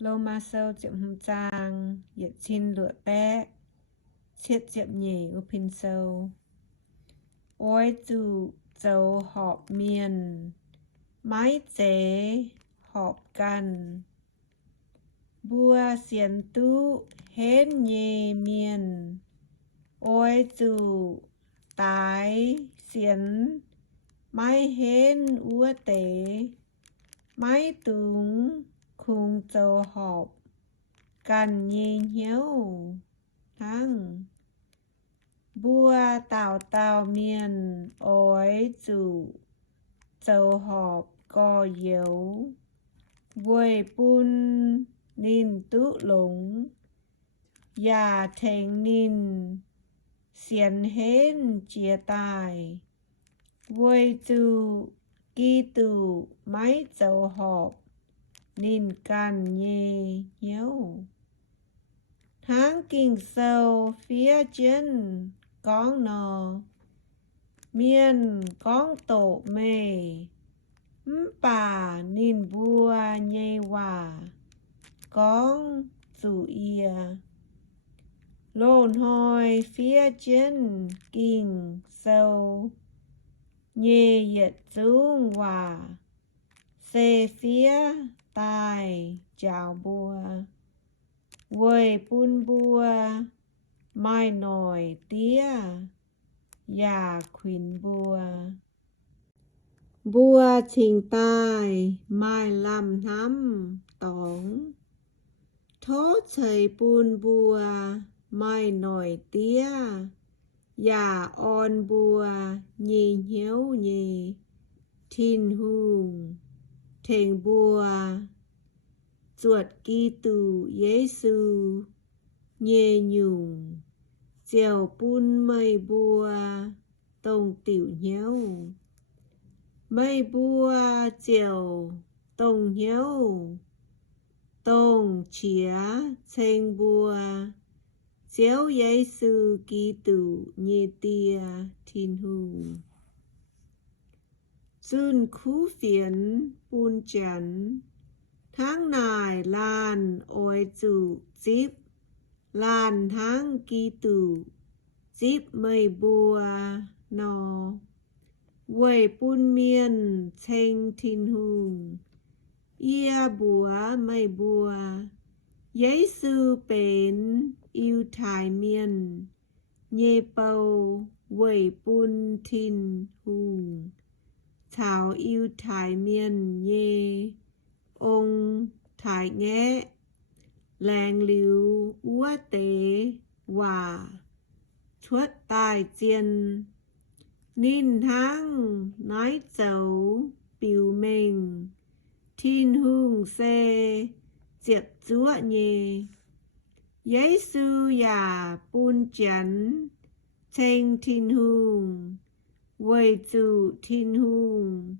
lô ma sâu diệm hùng trang, yết chín lụa bé, chiết diệm nhỉ u pin sâu. Ôi dù dâu họp miền, mái chế họpกัน bùa xiên tu hến nhê miền. Ôi dù tái xiên mái hến ua tế, mái túng khung dâu họpกันnhê nhiêu thăng. Bùa tào miền ôi dù dâu họp co yếu, vui bún nín tụ lũng, ya thèn nín xiên hến chia tài. Vui dù kỳ tụ máy dâu họp nín can nhê nhiêu. Tháng kinh sâu phía trên con nò, miền con tổ mê, bà nín vua nhê hòa, con dù ia. Lôn hoi phía trên kinh sâu, nhê yết dung hòa, xê phía tai chào bùa. Quầy bún bùa, mai nồi tía, ya khuyên bùa. Bùa trình tai, mai làm thăm tóng. Thốt chầy bún bùa, mai nồi tía, ya on bùa, nhì hiếu nhì, thiên hùng, thèn bùa. Chuột kỳ tù Giê-xu nhê nhung, dèo bún mây bùa tông tiểu hiếu. Mây bùa dèo tông hiếu, tông chía chênh bùa, dèo Giê-xu kỳ tù nhê tia thiên hùng. Dùn khu phiến bún chắn, tháng nài lan ôi dù díp, lan tháng kỳ tù, díp mây bùa nò. Quầy bún miên chênh thiên hùng, ia bùa mây bùa. Giê-xu bến yêu thái miên, nhê bầu quầy bún thiên hùng. Thảo yêu thái miên nhê, ông thái nghe, làng liu ua tế hòa, chuất tài chiên. Nín tháng nói dấu biểu mình, thiên hùng xê diệp chúa nhê. Giê-xu ya bún chắn chênh thiên hùng, quầy dù thiên hùng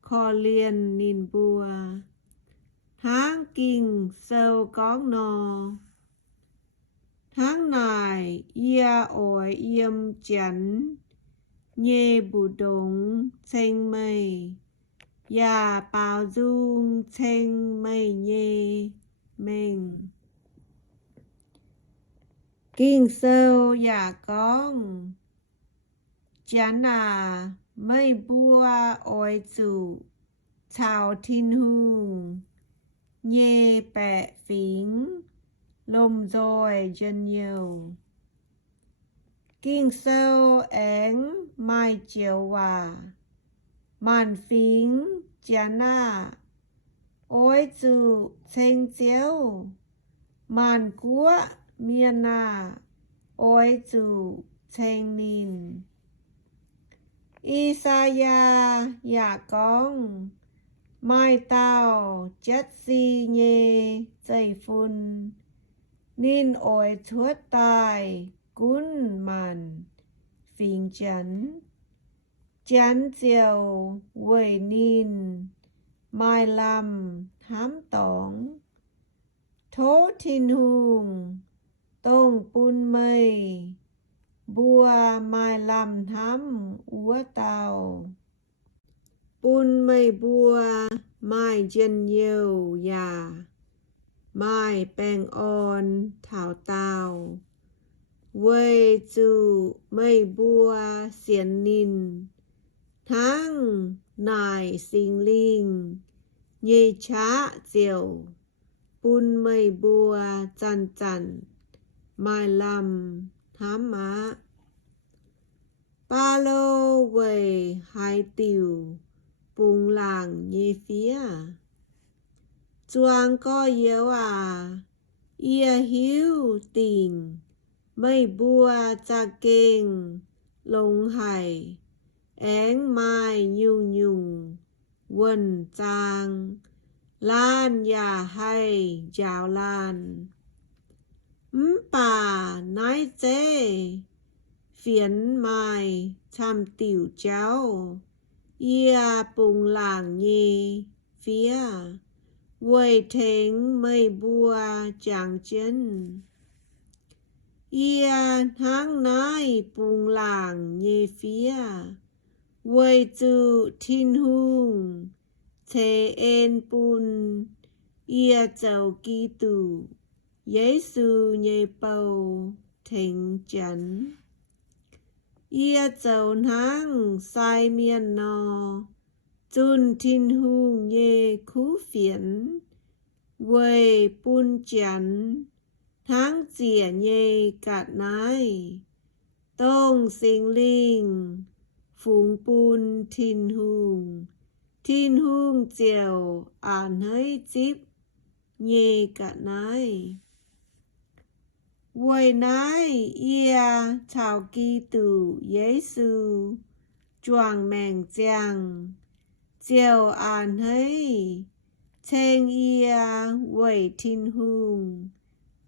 kho liền nín bùa. Tháng kinh sâu con nò, tháng nài ia ổi yếm chắn, nhê bù đống chênh mây, ya bào dung chênh mây nhê mình. Kinh sâu ya con, chán à mây bùa ôi dù, chào thiên hùng, nhê bẹ phính, lùm rồi dân nhiều. Kinh sâu én mai chiều hòa, màn phính chán à, ôi dù chênh chiếu, màn cúa miên à, ôi dù chênh nín. Isaiah ya con, mai tao chất si nhê dây phun, nín ôi thuất tài cún màn phính chắn. Chán diều quầy nín, mai làm thám tóng. Thố thiên hùng, tông bún mây, bùa mai làm thám ua tàu. Bún mây bùa mai dân nhiều ya, mai bèn on thảo tào quê chu mây bua xiên nín tháng nài sinh linh nhê chá chiều bun mây bua chăn chăn mai lâm thám má ba lô quê hai tiểu bùng làng nhê phía chuang có yếu ia hiếu tình mây bua cha kênh lông hải én mai nhung nhung quần trang lan ya hay chào lan bà nói chê phiến mai chăm tiểu cháu ia bùng làng nhì phía quầy thính mây bua chẳng chân ia tháng nái bùng làng nhì phía quầy chu thiên hùng thế en bùn ia châu kỳ tù Giê-xu nhì bầu thính chấn ia châu tháng sai miên nò chun thiên hùng nhê khú phiến quầy bùn chấn tháng chìa nhê cạt nái tông sinh linh phùng bùn thiên hùng chiều án hơi chíp nhê cạt nái quầy nái ia chào kỳ tù Giê-xu choàng mèng chàng chiều án hơi chênh ia quầy thiên hùng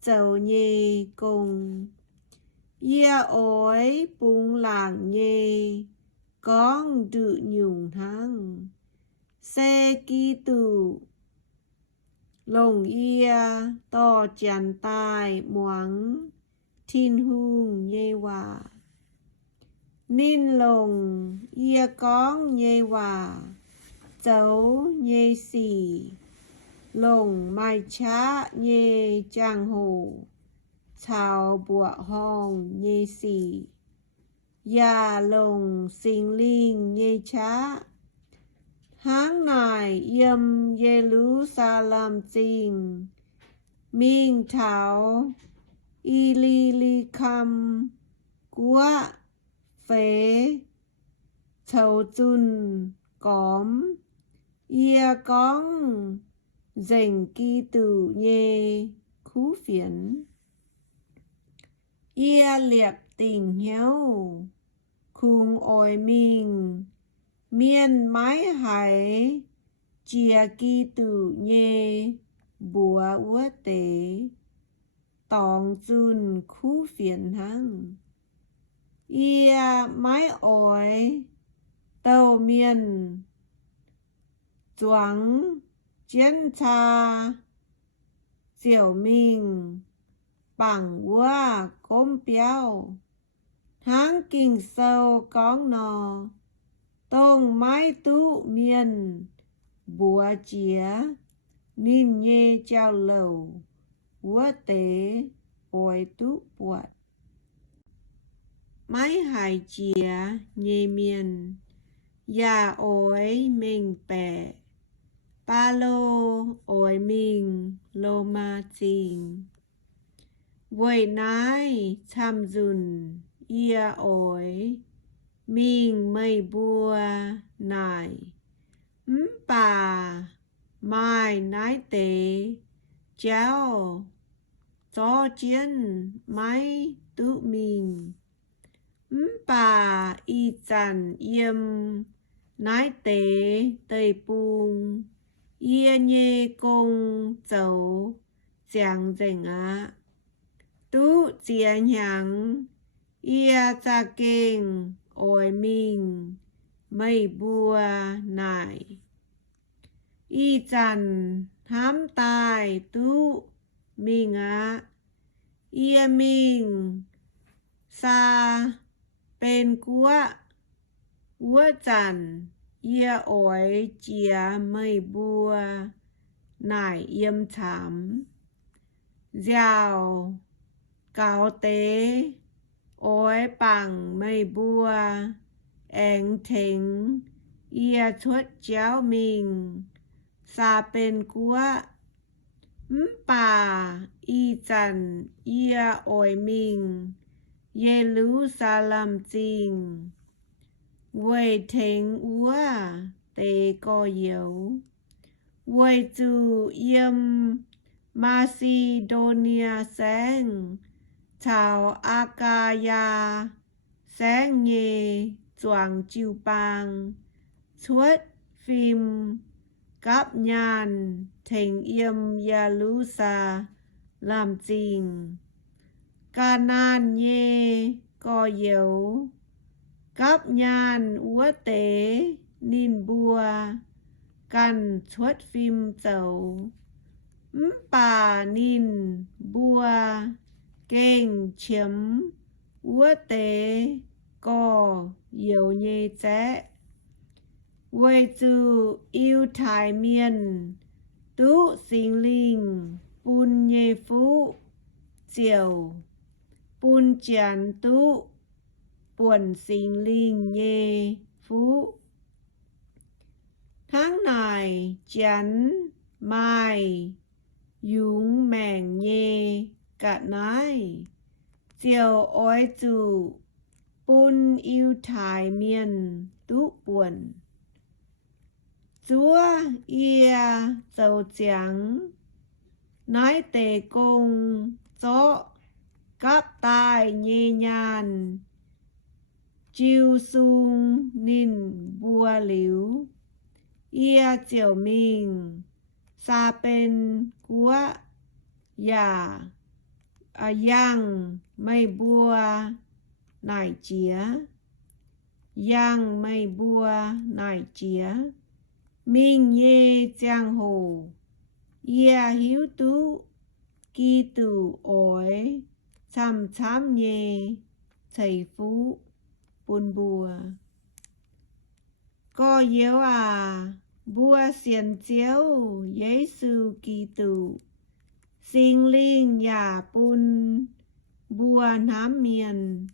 châu nhê cùng ia ối bùng làng nhê con đự nhung thăng xe kỳ tù lồng ia to chàn tai muang thiên hùng nhê hòa nín lồng ia con nhê hòa cháu nhê xì lồng mai chá nhê chang hồ chào bùa hong nhê xì ya lồng sinh linh nhê chá tháng nài yêm Giê-ru-sa-lem chinh minh thảo y li li khăm quá phế chầu chun cóm ia con dành kỳ tử nhê khú phiến ia liệp tình hiếu khung ôi mình miên mái hải chia kỳ tử nhê bùa ua tế tòng chun khú phiến hăng ia mái ôi tàu miên choáng chiến cha diệu mình bằng qua cốm béo tháng kinh sâu con nò tông mái tú miên bùa chía nín nhê trao lầu ua tế ôi tú buột mái hải chía nhê miên ya ôi mình bè ba lô ôi mình lô ma chinh quầy nái chăm dùn ia ôi mình mây bua nài bà mai nái tế cháu cho chiến máy tự mình bà y chăn yếm nái tế tây bùng ia nhê công cháu chàng dành tú chia nhàng ia cha kênh ôi mình mây bua nải y chăn thám tài tú mình ia mình sa bên quá ua chăn ia ôi chia mây bua nải yếm chám giàu cáo tế ối bằng mây bùa ẹng thính ia thuất chéo mình xa bên của bà y dần ia ôi mình ye lú sa lâm chinh quay thính úa tế có yếu quay chú yếm Macedonia sáng chào Akaya sáng nhé choàng chiêu bang xuất phim cáp nhàn thành yếm Yalusa làm trình ca nan nhé có yếu cáp nhàn úa tế nín bùaกันxuất phim dầu bà nín bùa kênh chiếm úa tế có yếu nhê chế quay chú yêu thái miền tú sinh linh bùn nhê phú chiều bùn chán tú buồn sinh linh nhê phú tháng này chán mai dũng mèng nhê cả nái chiều ôi chú bùn yêu thái miền tú buồn chúa ia dầu trắng nói tề công gió cáp tai nhê nhàn chiêu sung nín bùa liu ia chiều mình xa bên của ya yang mây bùa nải chía yang mây bùa nải chía minh ye giang hồ ia hiếu tú kỳ tử ối chăm chăm nhé thầy phú buồn bùa có yếu bùa xiên chiếu Giê-xu kỳ tử sinh linh nhà bùn bùa nám miền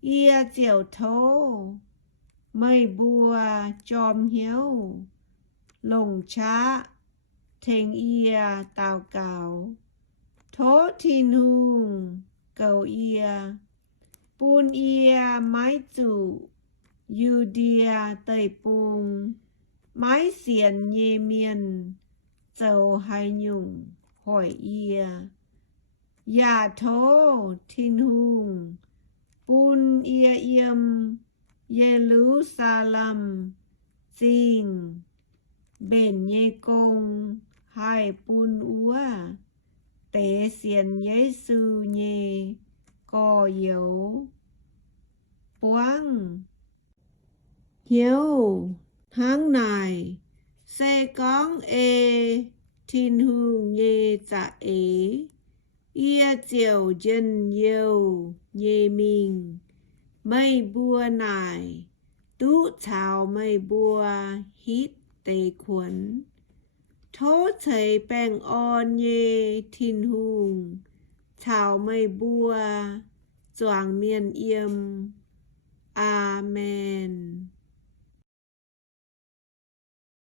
ia chiều thố mây bùa chòm hiếu lồng chá thành ia tào cào thố thiên hùng cầu ia bùn ia mái chủ yu dia tây bùng mái xiên nhê miền dầu hai nhung hỏi ia ya thố thiên hùng bùn ia yếm Jerusalem chinh bên nhê công hai bùn úa tế xiên Giê-xu nhê có yếu quang hiếu tháng này xe con thiên hương nhê dạ ia chiều dân yêu nhê mình mây bùa này tú chào mây bùa hít tê khuẩn thố thầy bèng on nhê thiên hương chào mây bùa choàng miền yêm Amen.